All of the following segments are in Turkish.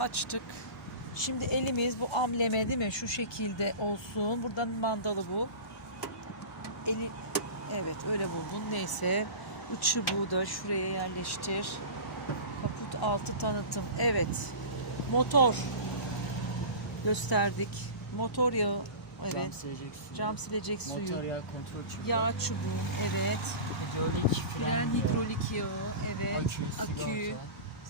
açtık. Şimdi elimiz bu amleme değil mi? Şu şekilde olsun. Buradan mandalı bu. Eli evet öyle buldun. Neyse. Bu çubuğu da şuraya yerleştir. Kaput altı tanıtım. Evet. Motor gösterdik. Motor yağı. Evet. Cam silecek suyu. Cam silecek suyu. Motor yağ kontrol çubuğu. Yağ çubuğu. Evet. Hidrolik Fren fren hidrolik yağı. Evet. Akü, Akü. sigorta,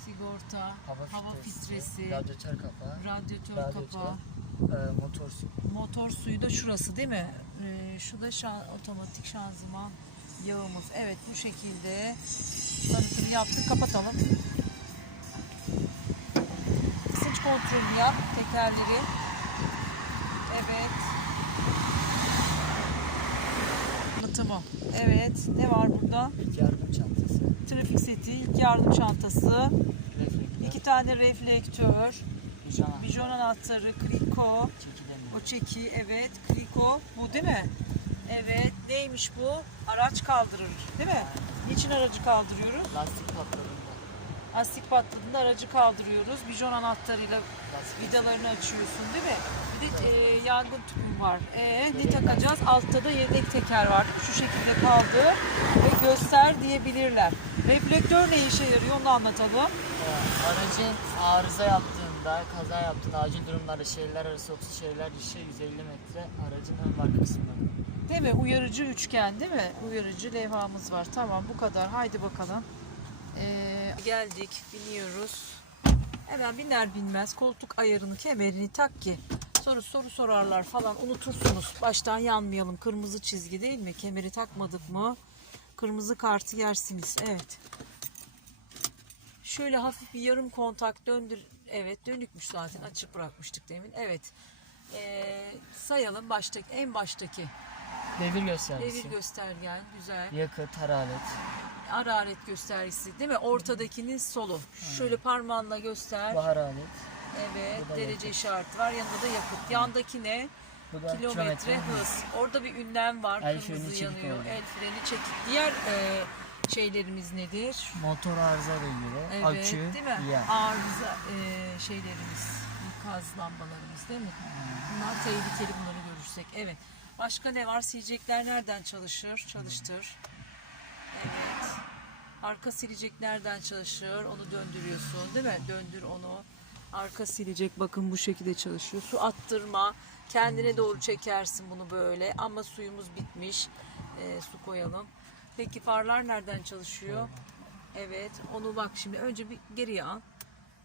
Sigorta. hava, hava filtresi, filtresi. radyatör kapağı, Radyatör, radyatör, kapağı. e, motor suyu. Motor suyu da şurası değil mi? Ee, şu da şan, otomatik şanzıman yağımız. Evet bu şekilde tanıtımı yaptık. Kapatalım. Basınç kontrolü yap. Tekerleri. Evet. Tanıtımı. Evet. Ne var burada? İlk yardım çantası, ilk yardım çantası, reflektör, iki tane reflektör, bijon anahtarı, kriko. O çeki evet. Kliko bu değil mi? Evet. Neymiş bu? Araç kaldırır değil mi? Niçin aracı kaldırıyoruz? Lastik patladığında. Lastik patladığında aracı kaldırıyoruz. Bijon anahtarıyla Lastik vidalarını açıyorsun değil mi? Bir de e, yangın tüpü var. E, ne takacağız? Altta da yedek teker var. Şu şekilde kaldı ve göster diyebilirler. Reflektör ne işe yarıyor onu anlatalım. Ee, Aracın arıza yaptığında, kaza yaptığında, acil durumlarda şehirler arası 30 şehirler dışı 150 metre aracın ön arka kısmında. Değil mi? Uyarıcı üçgen değil mi? Uyarıcı levhamız var. Tamam bu kadar. Haydi bakalım. Ee, geldik. Biniyoruz. Hemen biner binmez koltuk ayarını, kemerini tak ki soru soru sorarlar falan unutursunuz. Baştan yanmayalım. Kırmızı çizgi değil mi? Kemeri takmadık mı? Kırmızı kartı yersiniz. Evet. Şöyle hafif bir yarım kontak döndür. Evet dönükmüş zaten. Açık bırakmıştık demin. Evet. Ee, sayalım baştaki en baştaki Devir göstergesi, devir göstergen güzel yakıt, hararet, hararet göstergesi değil mi ortadakinin solu şöyle parmağınla göster bu hararet, evet Bu da derece yakıt. işareti var yanında da yakıt yandaki ne bu da kilometre hız. Orada bir ünlem var. El kırmızı yanıyor. oldu. el freni çekik. Diğer e, şeylerimiz nedir? Motor arıza bilgileri, evet akü, değil mi? yağ. arıza e, şeylerimiz ikaz lambalarımız değil mi? Bunlar tehlikeli bunları görürsek. Evet. Başka ne var? Silecekler nereden çalışır? Çalıştır. Evet. Arka silecek nereden çalışır? Onu döndürüyorsun değil mi? Döndür onu arka silecek bakın bu şekilde çalışıyor su attırma kendine doğru çekersin bunu böyle ama suyumuz bitmiş E, su koyalım peki farlar nereden çalışıyor Evet, onu bak şimdi önce bir geriye al.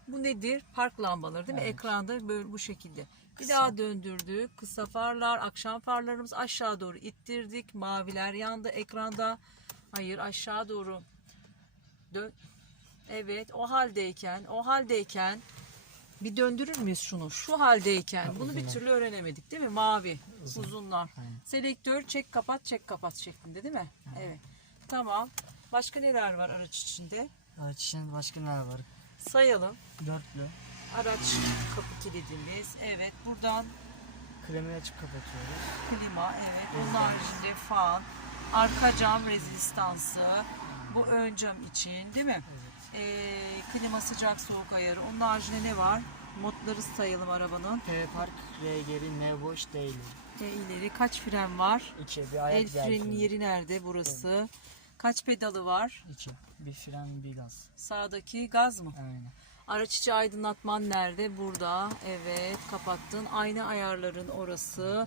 Bu nedir? Park lambaları değil mi? Ekranda böyle bu şekilde. Bir daha döndürdük. Kısa farlar, akşam farlarımız aşağı doğru ittirdik. Maviler yandı ekranda. Hayır, aşağı doğru. Dön. Evet, o haldeyken, o haldeyken bir döndürür müyüz şunu? Şu haldeyken. Bunu bir türlü öğrenemedik değil mi? Mavi, uzunlar. Aynen. Selektör çek kapat çek kapat şeklinde değil mi? Evet. Tamam. Başka neler var araç içinde? Araç için başka neler var? Sayalım. Dörtlü, Araç kapı kilidimiz. Evet. Buradan klimi açıp kapatıyoruz. klima. Evet. Onun haricinde fan. Arka cam rezistansı. Bu ön cam için değil mi? Ee, klima sıcak soğuk ayarı. Onun haricinde ne var? Modları sayalım arabanın. TV Park, R geri, ne boş değil. E, ileri kaç fren var? İki, bir ayak El frenin freni. yeri nerede? Burası. Kaç pedalı var? İki, bir fren, bir gaz. Sağdaki gaz mı? Aynen. Araç içi aydınlatman nerede? Burada. Evet kapattın. Ayna ayarların orası.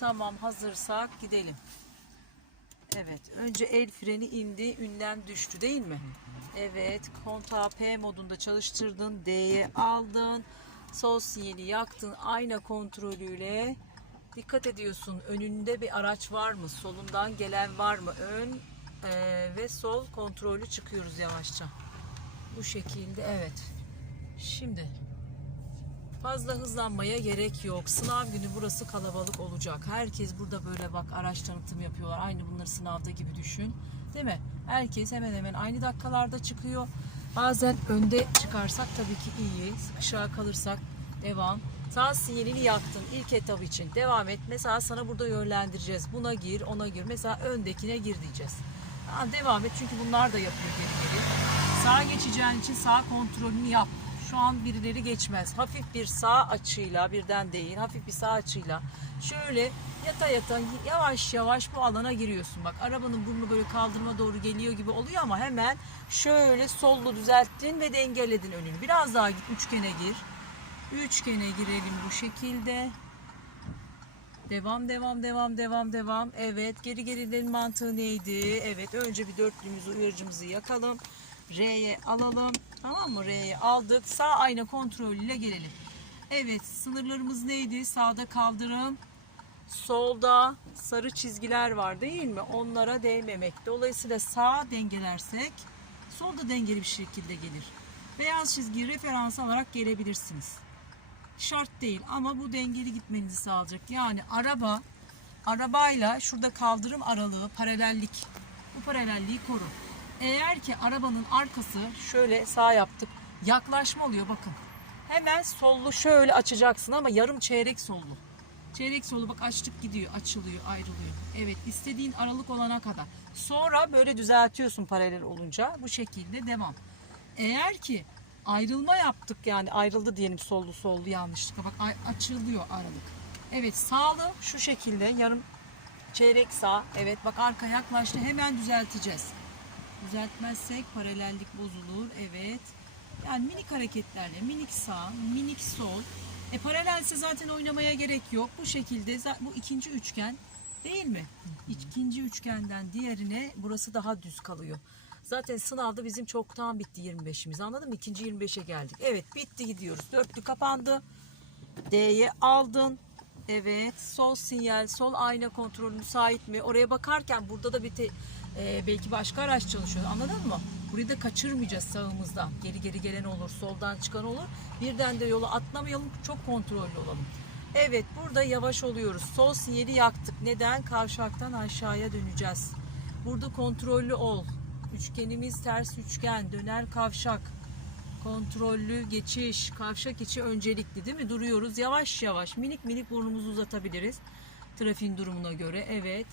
Tamam hazırsak gidelim. Evet önce el freni indi ünlem düştü değil mi? Evet kontağı P modunda çalıştırdın. D'ye aldın. Sol sinyali yaktın. Ayna kontrolüyle dikkat ediyorsun. Önünde bir araç var mı? Solundan gelen var mı? Ön eee, ve sol kontrolü çıkıyoruz yavaşça. Bu şekilde evet. Şimdi fazla hızlanmaya gerek yok. Sınav günü burası kalabalık olacak. Herkes burada böyle bak araç tanıtım yapıyorlar. Aynı bunları sınavda gibi düşün. Değil mi? Herkes hemen hemen aynı dakikalarda çıkıyor. Bazen önde çıkarsak tabii ki iyi. Sıkışığa kalırsak devam. Sağ sinyalini yaktın ilk etap için. Devam et. Mesela sana burada yönlendireceğiz. Buna gir, ona gir. Mesela öndekine gir diyeceğiz. Ha, devam et çünkü bunlar da yapıyor geri geri. Sağa geçeceğin için sağ kontrolünü yap. Şu an birileri geçmez. Hafif bir sağ açıyla birden değil. Hafif bir sağ açıyla şöyle yata yata yavaş yavaş bu alana giriyorsun. Bak arabanın burnu böyle kaldırıma doğru geliyor gibi oluyor ama hemen şöyle sollu düzelttin ve dengeledin önünü. Biraz daha git üçgene gir. Üçgene girelim bu şekilde. Devam devam devam devam devam. Evet geri gerilerin mantığı neydi? Evet önce bir dörtlüğümüzü uyarıcımızı yakalım. R'ye alalım. Tamam mı? R'ye aldık. Sağ ayna kontrolüyle gelelim. Evet sınırlarımız neydi? Sağda kaldırım. Solda sarı çizgiler var değil mi? Onlara değmemek. Dolayısıyla sağ dengelersek solda dengeli bir şekilde gelir. Beyaz çizgiyi referans alarak gelebilirsiniz şart değil ama bu dengeli gitmenizi sağlayacak. Yani araba arabayla şurada kaldırım aralığı paralellik. Bu paralelliği koru. Eğer ki arabanın arkası şöyle sağ yaptık. Yaklaşma oluyor bakın. Hemen sollu şöyle açacaksın ama yarım çeyrek sollu. Çeyrek sollu bak açtık gidiyor, açılıyor, ayrılıyor. Evet istediğin aralık olana kadar. Sonra böyle düzeltiyorsun paralel olunca. Bu şekilde devam. Eğer ki ayrılma yaptık yani ayrıldı diyelim sollu sollu yanlışlıkla bak açılıyor aralık. Evet sağlı şu şekilde yarım çeyrek sağ. Evet bak arka yaklaştı hemen düzelteceğiz. Düzeltmezsek paralellik bozulur. Evet. Yani minik hareketlerle minik sağ, minik sol. E paralelse zaten oynamaya gerek yok. Bu şekilde bu ikinci üçgen değil mi? İkinci üçgenden diğerine burası daha düz kalıyor. Zaten sınavda bizim çoktan bitti 25'imiz anladın mı? İkinci 25'e geldik. Evet bitti gidiyoruz. Dörtlü kapandı. D'ye aldın. Evet sol sinyal sol ayna kontrolü müsait mi? Oraya bakarken burada da bir e, belki başka araç çalışıyor anladın mı? Burayı da kaçırmayacağız sağımızdan. Geri geri gelen olur, soldan çıkan olur. Birden de yolu atlamayalım, çok kontrollü olalım. Evet burada yavaş oluyoruz. Sol sinyali yaktık. Neden? Kavşaktan aşağıya döneceğiz. Burada kontrollü ol. Üçgenimiz ters üçgen, döner kavşak. Kontrollü geçiş, kavşak içi öncelikli değil mi? Duruyoruz yavaş yavaş minik minik burnumuzu uzatabiliriz. Trafiğin durumuna göre evet.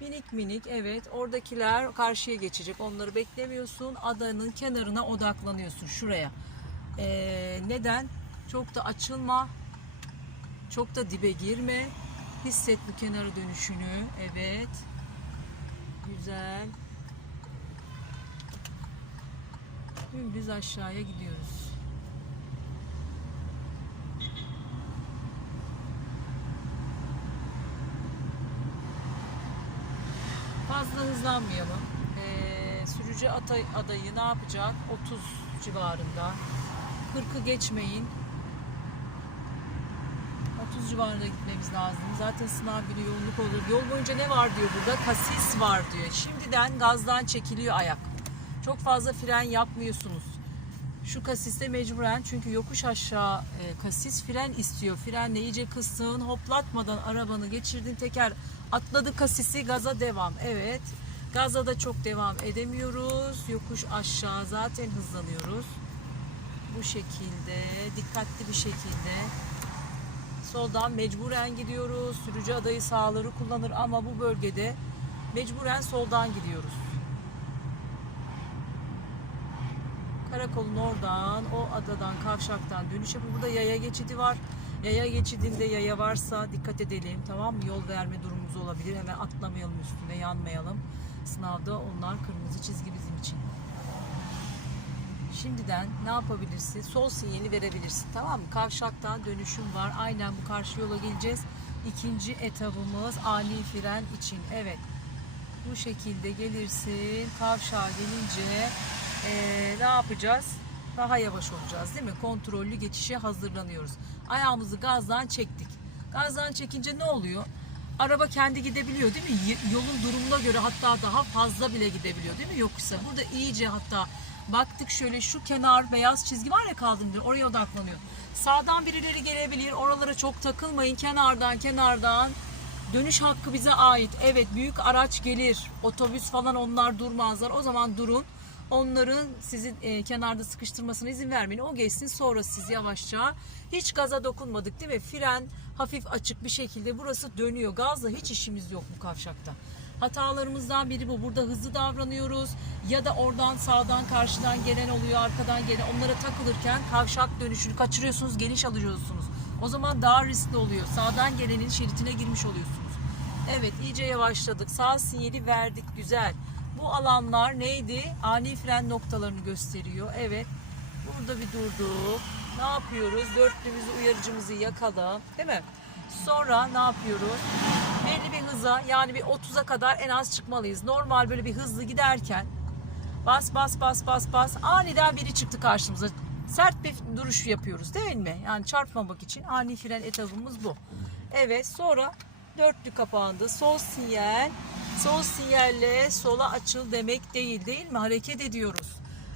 Minik minik evet oradakiler karşıya geçecek onları beklemiyorsun adanın kenarına odaklanıyorsun şuraya. Ee, neden? Çok da açılma, çok da dibe girme. Hisset bu kenara dönüşünü. Evet. Güzel. Dümdüz aşağıya gidiyoruz. Fazla hızlanmayalım. Ee, sürücü atay, adayı ne yapacak? 30 civarında. 40'ı geçmeyin. 30 civarında gitmemiz lazım. Zaten sınav günü yoğunluk olur. Yol boyunca ne var diyor burada? Kasis var diyor. Şimdiden gazdan çekiliyor ayak. Çok fazla fren yapmıyorsunuz. Şu kasiste mecburen çünkü yokuş aşağı e, kasis fren istiyor. Frenle iyice kıstın, hoplatmadan arabanı geçirdin teker atladı kasisi gaza devam. Evet. Gaza da çok devam edemiyoruz. Yokuş aşağı zaten hızlanıyoruz. Bu şekilde dikkatli bir şekilde soldan mecburen gidiyoruz. Sürücü adayı sağları kullanır ama bu bölgede mecburen soldan gidiyoruz. Karakolun oradan, o adadan, kavşaktan dönüş yapıp burada yaya geçidi var. Yaya geçidinde yaya varsa dikkat edelim tamam mı? Yol verme durumumuz olabilir. Hemen atlamayalım üstüne, yanmayalım. Sınavda onlar kırmızı çizgi bizim için. Şimdiden ne yapabilirsin? Sol sinyali verebilirsin. Tamam mı? Kavşaktan dönüşüm var. Aynen bu karşı yola geleceğiz. İkinci etabımız ani fren için. Evet. Bu şekilde gelirsin. Kavşağa gelince eee, ne yapacağız? Daha yavaş olacağız değil mi? Kontrollü geçişe hazırlanıyoruz. Ayağımızı gazdan çektik. Gazdan çekince ne oluyor? Araba kendi gidebiliyor değil mi? Yolun durumuna göre hatta daha fazla bile gidebiliyor değil mi? Yoksa burada iyice hatta baktık şöyle şu kenar beyaz çizgi var ya kaldığında oraya odaklanıyor. Sağdan birileri gelebilir. Oralara çok takılmayın. Kenardan kenardan Dönüş hakkı bize ait. Evet büyük araç gelir. Otobüs falan onlar durmazlar. O zaman durun. Onların sizi e, kenarda sıkıştırmasına izin vermeyin. O geçsin sonra siz yavaşça. Hiç gaza dokunmadık değil mi? Fren hafif açık bir şekilde burası dönüyor. Gazla hiç işimiz yok bu kavşakta. Hatalarımızdan biri bu. Burada hızlı davranıyoruz ya da oradan sağdan karşıdan gelen oluyor, arkadan gelen onlara takılırken kavşak dönüşünü kaçırıyorsunuz, geniş alıyorsunuz. O zaman daha riskli oluyor. Sağdan gelenin şeridine girmiş oluyorsunuz. Evet iyice yavaşladık. Sağ sinyali verdik. Güzel. Bu alanlar neydi? Ani fren noktalarını gösteriyor. Evet. Burada bir durduk. Ne yapıyoruz? Dörtlümüzü uyarıcımızı yakalım. Değil mi? Sonra ne yapıyoruz? Belli bir hıza yani bir 30'a kadar en az çıkmalıyız. Normal böyle bir hızlı giderken bas bas bas bas bas aniden biri çıktı karşımıza. Sert bir duruş yapıyoruz değil mi? Yani çarpmamak için ani fren etabımız bu. Evet sonra dörtlü kapandı. Sol sinyal. Sol sinyalle sola açıl demek değil değil mi? Hareket ediyoruz.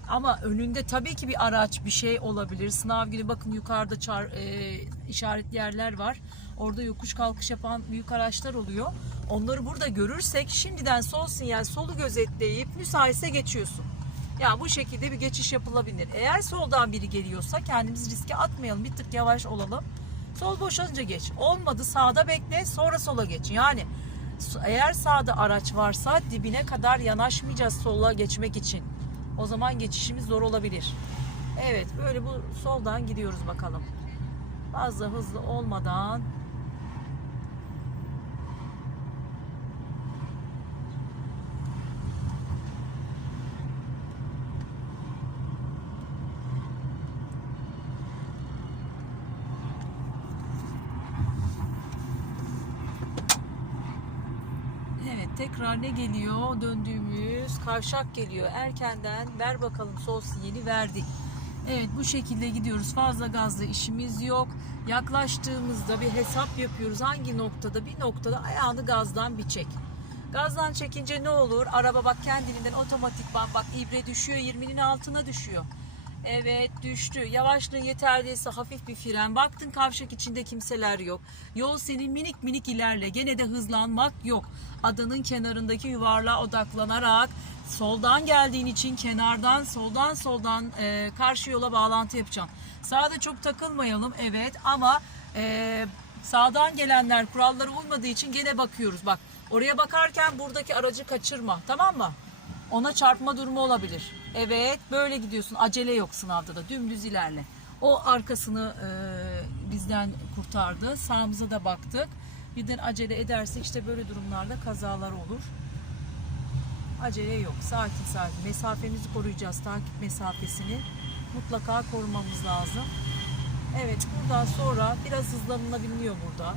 Ama önünde tabii ki bir araç bir şey olabilir. Sınav günü bakın yukarıda çar, e, işaretli yerler var. Orada yokuş kalkış yapan büyük araçlar oluyor. Onları burada görürsek şimdiden sol sinyal solu gözetleyip müsaitse geçiyorsun. Ya bu şekilde bir geçiş yapılabilir. Eğer soldan biri geliyorsa kendimizi riske atmayalım. Bir tık yavaş olalım. Sol boşalınca geç. Olmadı sağda bekle sonra sola geç. Yani eğer sağda araç varsa dibine kadar yanaşmayacağız sola geçmek için. O zaman geçişimiz zor olabilir. Evet böyle bu soldan gidiyoruz bakalım. Fazla hızlı olmadan Evet tekrar ne geliyor? Döndüğümüz kavşak geliyor. Erkenden ver bakalım sol sinyali verdik. Evet bu şekilde gidiyoruz. Fazla gazla işimiz yok. Yaklaştığımızda bir hesap yapıyoruz. Hangi noktada? Bir noktada ayağını gazdan bir çek. Gazdan çekince ne olur? Araba bak kendiliğinden otomatikman bak ibre düşüyor 20'nin altına düşüyor. Evet düştü. Yavaşlığı yeterliyse hafif bir fren. Baktın kavşak içinde kimseler yok. Yol senin minik minik ilerle. Gene de hızlanmak yok. Adanın kenarındaki yuvarlığa odaklanarak soldan geldiğin için kenardan soldan soldan e, karşı yola bağlantı yapacaksın. Sağda çok takılmayalım evet ama e, sağdan gelenler kurallara uymadığı için gene bakıyoruz. Bak oraya bakarken buradaki aracı kaçırma tamam mı? Ona çarpma durumu olabilir. Evet böyle gidiyorsun. Acele yok sınavda da. Dümdüz ilerle. O arkasını e, bizden kurtardı. Sağımıza da baktık. Birden acele ederse işte böyle durumlarda kazalar olur. Acele yok. Sakin sakin. Mesafemizi koruyacağız. Takip mesafesini mutlaka korumamız lazım. Evet buradan sonra biraz hızlanılabiliyor burada.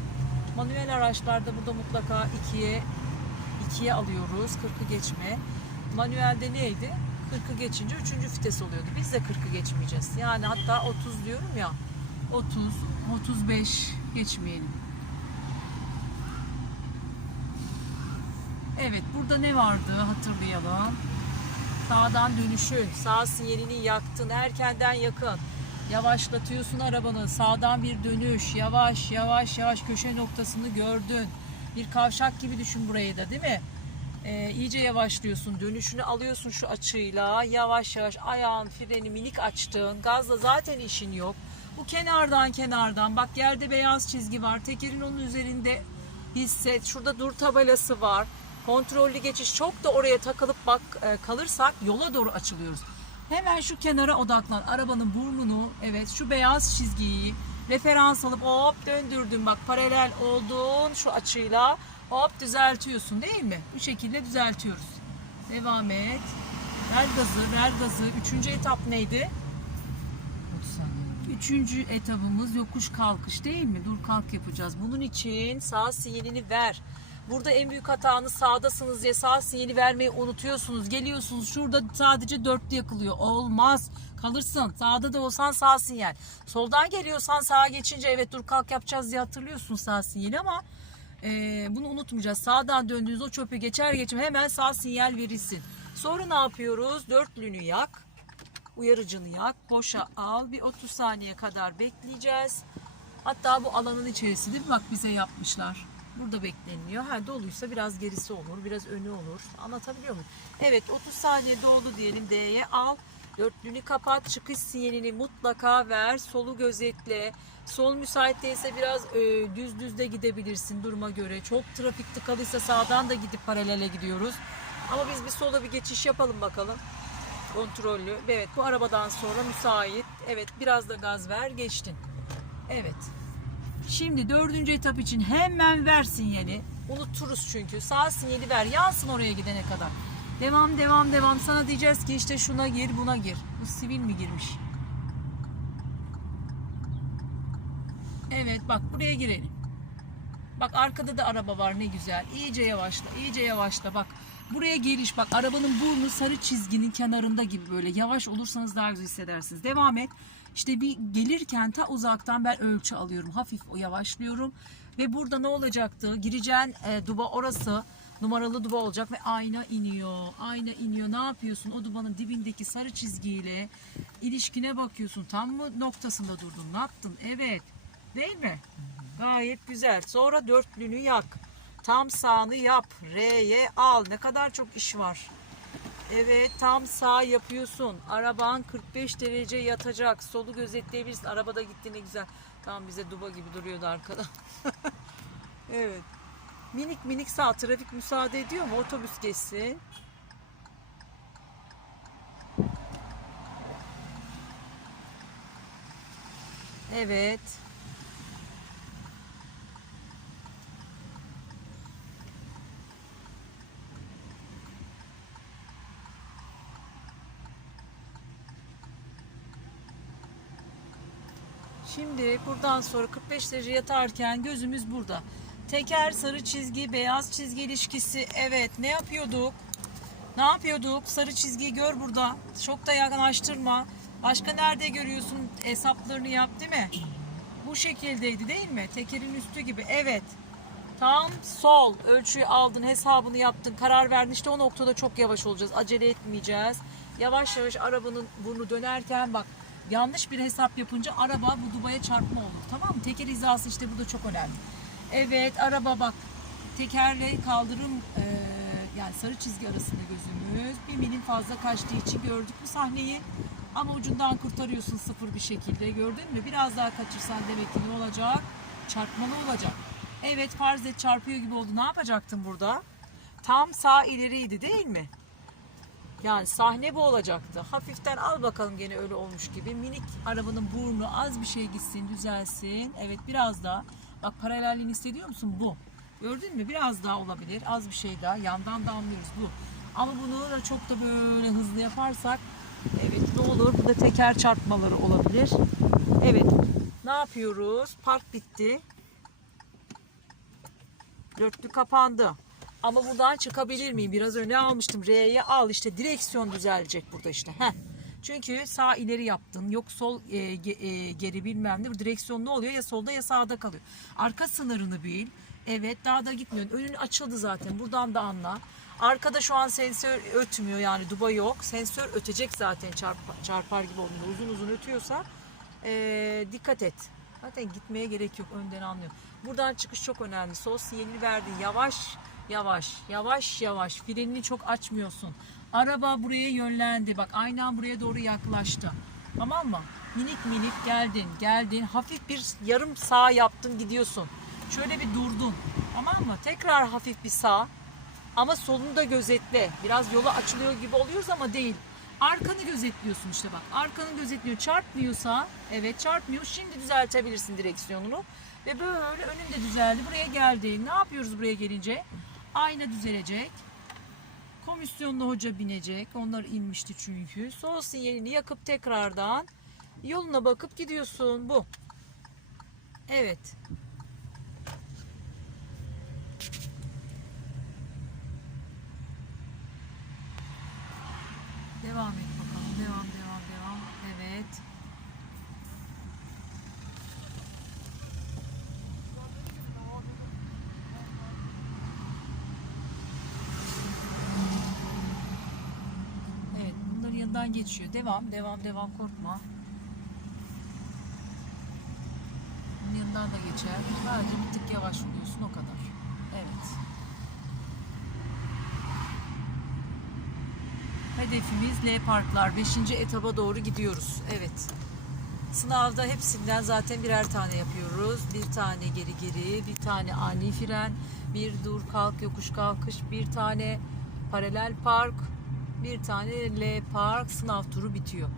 Manuel araçlarda burada mutlaka ikiye ikiye alıyoruz. 40'ı geçme. Manuelde neydi? 40'ı geçince 3. vites oluyordu. Biz de 40'ı geçmeyeceğiz. Yani hatta 30 diyorum ya. 30, 35 geçmeyelim. Evet burada ne vardı hatırlayalım. Sağdan dönüşün. Sağ sinyalini yaktın. Erkenden yakın. Yavaşlatıyorsun arabanı. Sağdan bir dönüş. Yavaş yavaş yavaş köşe noktasını gördün. Bir kavşak gibi düşün burayı da değil mi? Ee, iyice yavaşlıyorsun. Dönüşünü alıyorsun şu açıyla. Yavaş yavaş ayağın freni minik açtın. Gazla zaten işin yok. Bu kenardan kenardan. Bak yerde beyaz çizgi var. Tekerin onun üzerinde hisset. Şurada dur tabelası var. Kontrollü geçiş çok da oraya takılıp bak e, kalırsak yola doğru açılıyoruz. Hemen şu kenara odaklan. Arabanın burnunu evet şu beyaz çizgiyi referans alıp hop döndürdün bak paralel olduğun şu açıyla hop düzeltiyorsun değil mi? Bu şekilde düzeltiyoruz. Devam et. Ver gazı, ver gazı. Üçüncü etap neydi? 30 saniye. Üçüncü etabımız yokuş kalkış değil mi? Dur kalk yapacağız. Bunun için sağ sinyalini ver. Burada en büyük hatanız sağdasınız diye sağ sinyali vermeyi unutuyorsunuz. Geliyorsunuz şurada sadece dörtlü yakılıyor. Olmaz. Kalırsın. Sağda da olsan sağ sinyal. Soldan geliyorsan sağa geçince evet dur kalk yapacağız diye hatırlıyorsun sağ sinyali ama e, bunu unutmayacağız. Sağdan döndüğünüz o çöpü geçer geçim hemen sağ sinyal verilsin. Sonra ne yapıyoruz? Dörtlünü yak uyarıcını yak, boşa al. Bir 30 saniye kadar bekleyeceğiz. Hatta bu alanın içerisi değil mi? Bak bize yapmışlar. Burada bekleniliyor. Ha doluysa biraz gerisi olur, biraz önü olur. Anlatabiliyor muyum? Evet 30 saniye doldu diyelim D'ye al. Dörtlünü kapat, çıkış sinyalini mutlaka ver, solu gözetle. Sol müsait değilse biraz e, düz düzde gidebilirsin duruma göre. Çok trafik tıkalıysa sağdan da gidip paralele gidiyoruz. Ama biz bir sola bir geçiş yapalım bakalım. Kontrollü. Evet bu arabadan sonra müsait. Evet biraz da gaz ver geçtin. Evet. Şimdi dördüncü etap için hemen ver sinyali. Unuturuz çünkü. Sağ sinyali ver. Yansın oraya gidene kadar. Devam devam devam. Sana diyeceğiz ki işte şuna gir buna gir. Bu sivil mi girmiş? Evet bak buraya girelim. Bak arkada da araba var ne güzel. İyice yavaşla, iyice yavaşla. Bak buraya geliş bak arabanın burnu sarı çizginin kenarında gibi böyle yavaş olursanız daha güzel hissedersiniz. Devam et. İşte bir gelirken ta uzaktan ben ölçü alıyorum. Hafif o yavaşlıyorum. Ve burada ne olacaktı? Gireceğin e, duba orası numaralı duba olacak ve ayna iniyor. Ayna iniyor. Ne yapıyorsun? O dubanın dibindeki sarı çizgiyle ilişkine bakıyorsun. Tam mı noktasında durdun? Ne yaptın? Evet. Değil mi? Gayet güzel. Sonra dörtlünü yak. Tam sağını yap. R'ye al. Ne kadar çok iş var. Evet tam sağ yapıyorsun. Araban 45 derece yatacak. Solu gözetleyebilirsin. Arabada gitti ne güzel. Tam bize duba gibi duruyordu arkada. evet. Minik minik sağ. Trafik müsaade ediyor mu? Otobüs geçsin. Evet. Şimdi buradan sonra 45 derece yatarken gözümüz burada. Teker sarı çizgi, beyaz çizgi ilişkisi. Evet ne yapıyorduk? Ne yapıyorduk? Sarı çizgiyi gör burada. Çok da yakınlaştırma. Başka nerede görüyorsun? Hesaplarını yap değil mi? Bu şekildeydi değil mi? Tekerin üstü gibi. Evet. Tam sol. Ölçüyü aldın, hesabını yaptın, karar verdin. İşte o noktada çok yavaş olacağız. Acele etmeyeceğiz. Yavaş yavaş arabanın burnu dönerken bak yanlış bir hesap yapınca araba bu dubaya çarpma olur. Tamam mı? Teker hizası işte burada çok önemli. Evet araba bak tekerle kaldırım e, yani sarı çizgi arasında gözümüz bir milim fazla kaçtığı için gördük bu sahneyi. Ama ucundan kurtarıyorsun sıfır bir şekilde gördün mü? Biraz daha kaçırsan demek ki ne olacak? Çarpmalı olacak. Evet farz et çarpıyor gibi oldu. Ne yapacaktın burada? Tam sağ ileriydi değil mi? Yani sahne bu olacaktı. Hafiften al bakalım gene öyle olmuş gibi. Minik arabanın burnu az bir şey gitsin, düzelsin. Evet biraz daha. Bak paralelliğini hissediyor musun? Bu. Gördün mü? Biraz daha olabilir. Az bir şey daha. Yandan da anlıyoruz bu. Ama bunu da çok da böyle hızlı yaparsak evet ne olur? Burada teker çarpmaları olabilir. Evet. Ne yapıyoruz? Park bitti. Dörtlü kapandı. Ama buradan çıkabilir miyim? Biraz öne almıştım. R'ye al işte direksiyon düzelecek burada işte. Heh. Çünkü sağ ileri yaptın. Yok sol e, e, geri bilmem ne. Direksiyon ne oluyor? Ya solda ya sağda kalıyor. Arka sınırını bil. Evet daha da gitmiyorsun. Önün açıldı zaten. Buradan da anla. Arkada şu an sensör ötmüyor yani duba yok. Sensör ötecek zaten çarp- çarpar gibi olduğunda uzun uzun ötüyorsa e, dikkat et. Zaten gitmeye gerek yok önden anlıyor. Buradan çıkış çok önemli. Sol sinyalini verdin. Yavaş yavaş yavaş yavaş frenini çok açmıyorsun. Araba buraya yönlendi. Bak aynen buraya doğru yaklaştı. Tamam mı? Minik minik geldin geldin. Hafif bir yarım sağ yaptın gidiyorsun. Şöyle bir durdun. Tamam mı? Tekrar hafif bir sağ. Ama solunu da gözetle. Biraz yola açılıyor gibi oluyoruz ama değil. Arkanı gözetliyorsun işte bak. Arkanı gözetliyor. Çarpmıyorsa, evet çarpmıyor. Şimdi düzeltebilirsin direksiyonunu. Ve böyle önünde düzeldi. Buraya geldi. Ne yapıyoruz buraya gelince? Ayna düzelecek. Komisyonlu hoca binecek. Onlar inmişti çünkü. Sol sinyalini yakıp tekrardan yoluna bakıp gidiyorsun. Bu. Evet. Devam et bakalım. Devam, devam, devam. Evet. Evet, bunların yanından geçiyor. Devam, devam, devam. Korkma. Bunun yanından da geçer. Sadece bir tık yavaş oluyorsun o kadar. Evet. Hedefimiz L parklar. 5. etaba doğru gidiyoruz. Evet. Sınavda hepsinden zaten birer tane yapıyoruz. Bir tane geri geri, bir tane ani fren, bir dur kalk yokuş kalkış, bir tane paralel park, bir tane L park sınav turu bitiyor.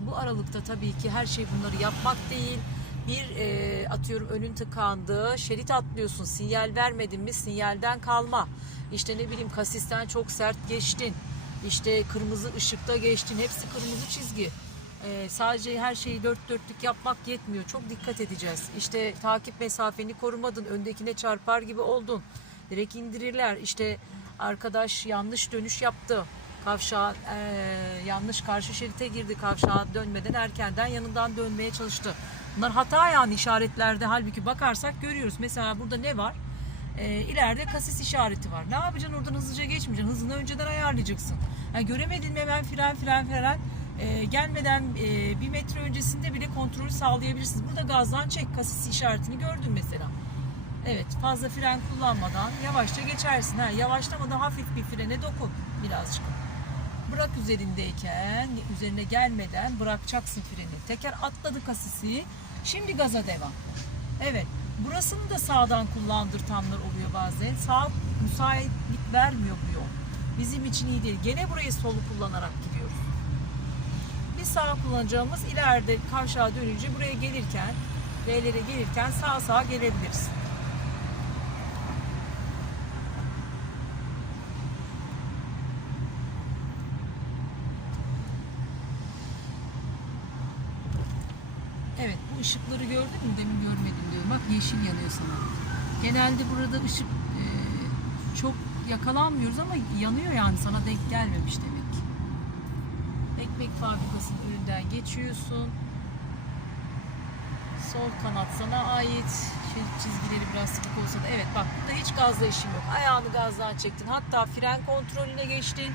Bu aralıkta tabii ki her şey bunları yapmak değil. Bir e, atıyorum önün tıkandı, şerit atlıyorsun, sinyal vermedin mi sinyalden kalma. İşte ne bileyim kasisten çok sert geçtin. İşte kırmızı ışıkta geçtin. Hepsi kırmızı çizgi. E, sadece her şeyi dört dörtlük yapmak yetmiyor. Çok dikkat edeceğiz. İşte takip mesafeni korumadın, öndekine çarpar gibi oldun. Direkt indirirler. İşte arkadaş yanlış dönüş yaptı. Kavşağa e, yanlış karşı şerite girdi. Kavşağa dönmeden erkenden yanından dönmeye çalıştı. Bunlar hata yani işaretlerde. Halbuki bakarsak görüyoruz. Mesela burada ne var? E, ileride kasis işareti var. Ne yapacaksın oradan hızlıca geçmeyeceksin. Hızını önceden ayarlayacaksın. Yani göremedin mi hemen fren fren fren. E, gelmeden e, bir metre öncesinde bile kontrolü sağlayabilirsiniz. Burada gazdan çek kasis işaretini gördün mesela. Evet fazla fren kullanmadan yavaşça geçersin. Ha, yavaşlamadan hafif bir frene dokun birazcık. Bırak üzerindeyken üzerine gelmeden bırakacaksın freni. Teker atladı kasisi. Şimdi gaza devam. Evet. Burasını da sağdan kullandırtanlar oluyor bazen. Sağ müsaitlik vermiyor bu yol. Bizim için iyi değil. Gene burayı solu kullanarak gidiyoruz. Bir sağ kullanacağımız ileride kavşağa dönünce buraya gelirken L'lere gelirken sağ sağa gelebiliriz. Evet bu ışıkları gördün mü? Demin görmedim diyorum. Bak yeşil yanıyor sana. Genelde burada ışık e, çok yakalanmıyoruz ama yanıyor yani sana denk gelmemiş demek. Ekmek fabrikasının önünden geçiyorsun. Sol kanat sana ait. Şerit çizgileri biraz sıkık olsa da evet bak burada hiç gazla işim yok. Ayağını gazdan çektin. Hatta fren kontrolüne geçtin.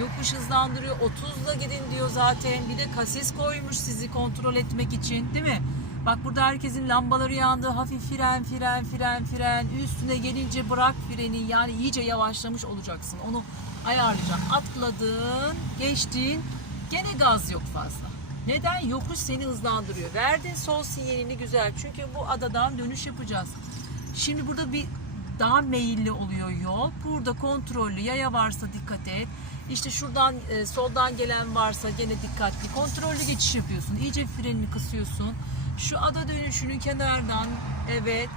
Yokuş hızlandırıyor. 30'la gidin diyor zaten. Bir de kasis koymuş sizi kontrol etmek için. Değil mi? Bak burada herkesin lambaları yandı. Hafif fren, fren, fren, fren. Üstüne gelince bırak freni. Yani iyice yavaşlamış olacaksın. Onu ayarlayacaksın. Atladın, geçtin. Gene gaz yok fazla. Neden? Yokuş seni hızlandırıyor. Verdin sol sinyalini güzel. Çünkü bu adadan dönüş yapacağız. Şimdi burada bir daha meyilli oluyor yol. Burada kontrollü yaya varsa dikkat et. İşte şuradan e, soldan gelen varsa gene dikkatli. Kontrollü geçiş yapıyorsun. İyice frenini kısıyorsun. Şu ada dönüşünün kenardan evet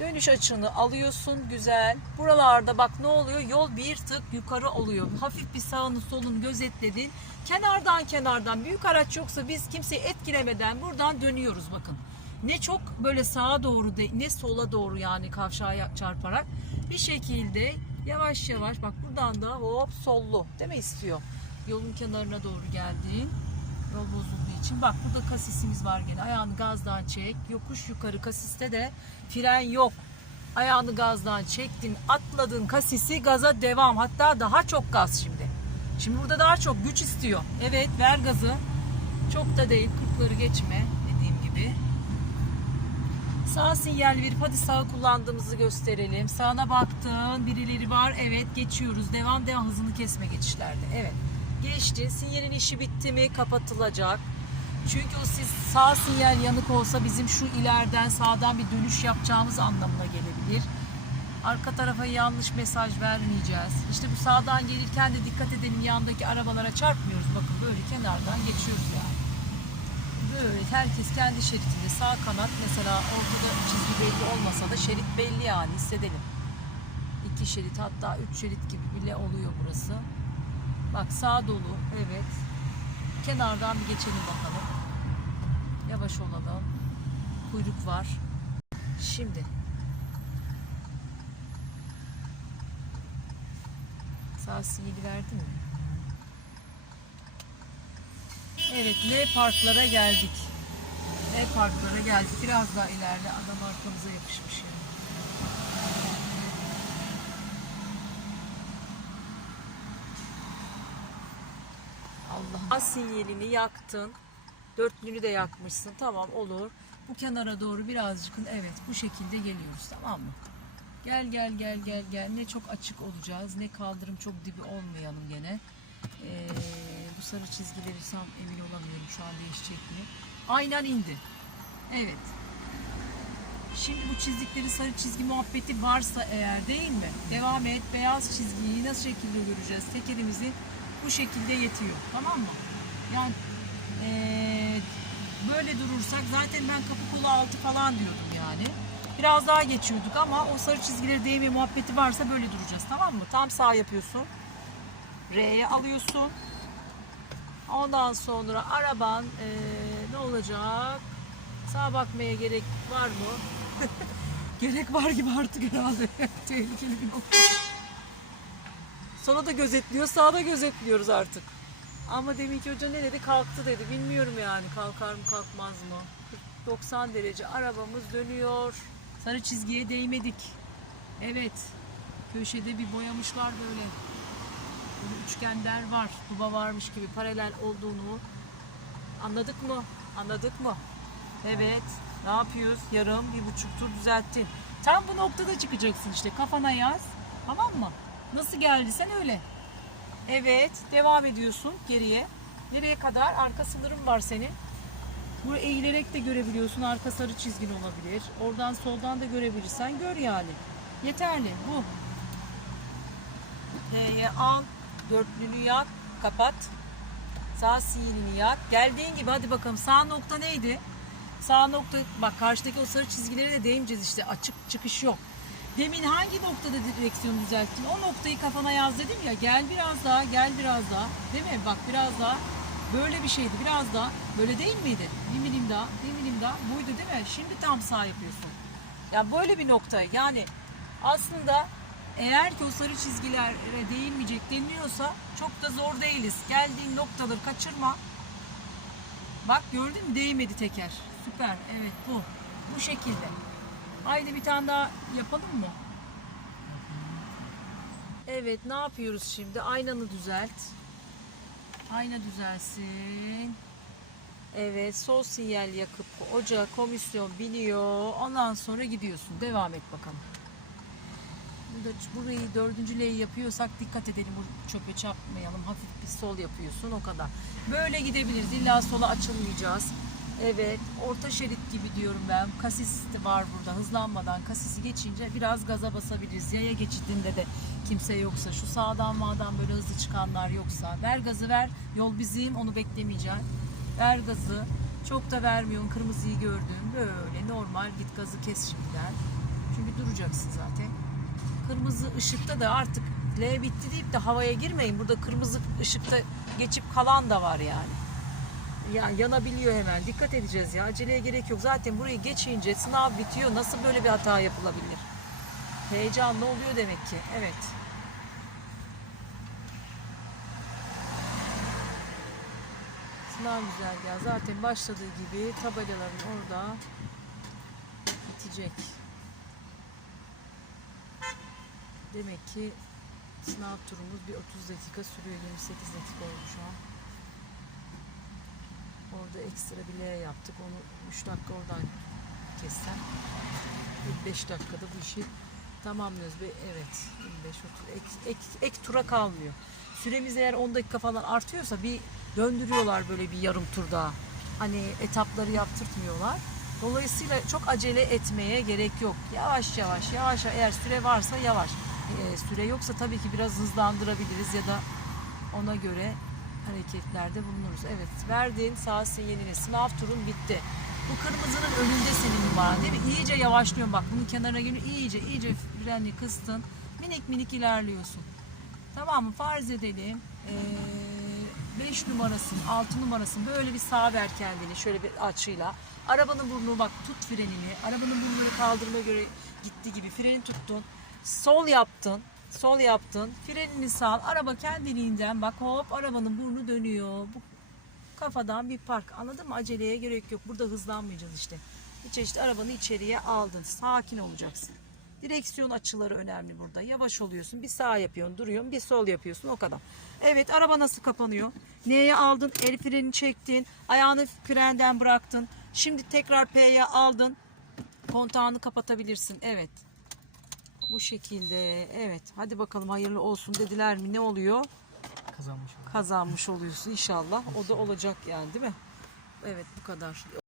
dönüş açını alıyorsun güzel. Buralarda bak ne oluyor? Yol bir tık yukarı oluyor. Hafif bir sağını solunu gözetledin. Kenardan kenardan büyük araç yoksa biz kimseyi etkilemeden buradan dönüyoruz bakın. Ne çok böyle sağa doğru de, ne sola doğru yani kavşağa çarparak bir şekilde yavaş yavaş bak buradan da hop sollu. Değil mi istiyor? Yolun kenarına doğru geldiğin yol bozulduğu için. Bak burada kasisimiz var gene. Ayağını gazdan çek. Yokuş yukarı kasiste de fren yok. Ayağını gazdan çektin atladın. Kasisi gaza devam. Hatta daha çok gaz şimdi. Şimdi burada daha çok güç istiyor. Evet ver gazı. Çok da değil 40'ları geçme dediğim gibi Sağ sinyal verip hadi sağı kullandığımızı gösterelim. Sağına baktın birileri var evet geçiyoruz. Devam devam hızını kesme geçişlerde. Evet geçti. Sinyalin işi bitti mi kapatılacak. Çünkü o siz sağ sinyal yanık olsa bizim şu ileriden sağdan bir dönüş yapacağımız anlamına gelebilir. Arka tarafa yanlış mesaj vermeyeceğiz. İşte bu sağdan gelirken de dikkat edelim yandaki arabalara çarpmıyoruz. Bakın böyle kenardan geçiyoruz yani böyle herkes kendi şeridinde sağ kanat mesela ortada çizgi belli olmasa da şerit belli yani hissedelim. İki şerit hatta üç şerit gibi bile oluyor burası. Bak sağ dolu evet. Kenardan bir geçelim bakalım. Yavaş olalım. Kuyruk var. Şimdi. Sağ sinyali verdi mi? Evet, L parklara geldik. L parklara geldik. Biraz daha ileride adam arkamıza yapışmış yani. Allah. sinyalini yaktın. Dörtlünü de yakmışsın. Tamam olur. Bu kenara doğru birazcık evet bu şekilde geliyoruz tamam mı? Gel gel gel gel gel. Ne çok açık olacağız ne kaldırım çok dibi olmayalım gene. Ee, bu sarı çizgileri tam emin olamıyorum şu an değişecek mi? Aynen indi. Evet. Şimdi bu çizdikleri sarı çizgi muhabbeti varsa eğer değil mi? Devam et. Beyaz çizgiyi nasıl şekilde göreceğiz? Tekerimizi bu şekilde yetiyor. Tamam mı? Yani ee, böyle durursak zaten ben kapı kolu altı falan diyordum yani. Biraz daha geçiyorduk ama o sarı çizgileri değme muhabbeti varsa böyle duracağız. Tamam mı? Tam sağ yapıyorsun. R'ye alıyorsun. Ondan sonra araban ee, ne olacak? Sağa bakmaya gerek var mı? gerek var gibi artık herhalde. Tehlikeli bir nokta. Sola da gözetliyor, sağda gözetliyoruz artık. Ama deminki hoca ne dedi? Kalktı dedi. Bilmiyorum yani kalkar mı kalkmaz mı? 90 derece arabamız dönüyor. Sarı çizgiye değmedik. Evet. Köşede bir boyamışlar böyle. Üçgenler var. Duba varmış gibi paralel olduğunu anladık mı? Anladık mı? Evet. Ne yapıyoruz? Yarım, bir buçuk tur düzelttin. Tam bu noktada çıkacaksın işte. Kafana yaz. Tamam mı? Nasıl geldiysen öyle. Evet. Devam ediyorsun geriye. Nereye kadar? Arka sınırın var senin. Buraya eğilerek de görebiliyorsun. Arka sarı çizgin olabilir. Oradan soldan da görebilirsen gör yani. Yeterli. Bu. T'ye al. Dörtlünü yak. Kapat. Sağ sinyalini yak. Geldiğin gibi hadi bakalım. Sağ nokta neydi? Sağ nokta bak karşıdaki o sarı çizgilere de değmeyeceğiz işte. Açık çıkış yok. Demin hangi noktada direksiyonu düzelttin? O noktayı kafana yaz dedim ya. Gel biraz daha, gel biraz daha. Değil mi? Bak biraz daha. Böyle bir şeydi. Biraz daha. Böyle değil miydi? Bir milim daha, bir milim daha. Buydu değil mi? Şimdi tam sağ yapıyorsun. Ya böyle bir nokta. Yani aslında eğer ki o sarı çizgilere değinmeyecek deniliyorsa çok da zor değiliz. Geldiğin noktaları kaçırma. Bak gördün mü? Değmedi teker. Süper. Evet bu. Bu şekilde. Haydi bir tane daha yapalım mı? Evet ne yapıyoruz şimdi? Aynanı düzelt. Ayna düzelsin. Evet sol sinyal yakıp ocağa komisyon biniyor. Ondan sonra gidiyorsun. Devam et bakalım. Burayı dördüncü L'yi yapıyorsak dikkat edelim bu çöpe çarpmayalım. Hafif bir sol yapıyorsun o kadar. Böyle gidebiliriz. İlla sola açılmayacağız. Evet orta şerit gibi diyorum ben. Kasis var burada. Hızlanmadan kasisi geçince biraz gaza basabiliriz. Yaya geçidinde de kimse yoksa şu sağdan mağdan böyle hızlı çıkanlar yoksa ver gazı ver. Yol bizim onu beklemeyeceğim. Ver gazı. Çok da vermiyorsun. Kırmızıyı gördüm. Böyle normal git gazı kes şimdiden. Çünkü duracaksın zaten. Kırmızı ışıkta da artık L bitti deyip de havaya girmeyin. Burada kırmızı ışıkta geçip kalan da var yani. Ya yanabiliyor hemen. Dikkat edeceğiz ya. Aceleye gerek yok. Zaten burayı geçince sınav bitiyor. Nasıl böyle bir hata yapılabilir? Heyecanlı oluyor demek ki. Evet. Sınav güzergahı zaten başladığı gibi tabelaların orada bitecek. Demek ki sınav turumuz bir 30 dakika sürüyor. 28 dakika oldu şu an. Orada ekstra bir yaptık. Onu 3 dakika oradan kessem. Bir 5 dakikada bu işi tamamlıyoruz. Bir, evet 25 30 ek, ek, ek tura kalmıyor. Süremiz eğer 10 dakika falan artıyorsa bir döndürüyorlar böyle bir yarım tur daha. Hani etapları yaptırtmıyorlar. Dolayısıyla çok acele etmeye gerek yok. Yavaş yavaş yavaş eğer süre varsa yavaş. Ee, süre yoksa tabii ki biraz hızlandırabiliriz ya da ona göre hareketlerde bulunuruz. Evet verdiğin sağ sinyalini sınav turun bitti. Bu kırmızının önünde senin numaran değil mi? İyice yavaşlıyorsun bak bunun kenarına geliyor iyice iyice freni kıstın. Minik minik ilerliyorsun. Tamam mı? Farz edelim. 5 numarasın, 6 numarasın böyle bir sağ ver kendini şöyle bir açıyla. Arabanın burnunu bak tut frenini. Arabanın burnunu kaldırmaya göre gitti gibi freni tuttun. Sol yaptın. Sol yaptın. Frenini sal. Araba kendiliğinden bak hop arabanın burnu dönüyor. Bu kafadan bir park. Anladın mı? Aceleye gerek yok. Burada hızlanmayacağız işte. İçe işte arabanı içeriye aldın. Sakin olacaksın. Direksiyon açıları önemli burada. Yavaş oluyorsun. Bir sağ yapıyorsun, duruyorsun. Bir sol yapıyorsun. O kadar. Evet araba nasıl kapanıyor? Neye aldın? El freni çektin. Ayağını frenden bıraktın. Şimdi tekrar P'ye aldın. Kontağını kapatabilirsin. Evet. Bu şekilde. Evet. Hadi bakalım hayırlı olsun dediler mi? Ne oluyor? kazanmış oldum. kazanmış oluyorsun inşallah. O da olacak yani değil mi? Evet bu kadar.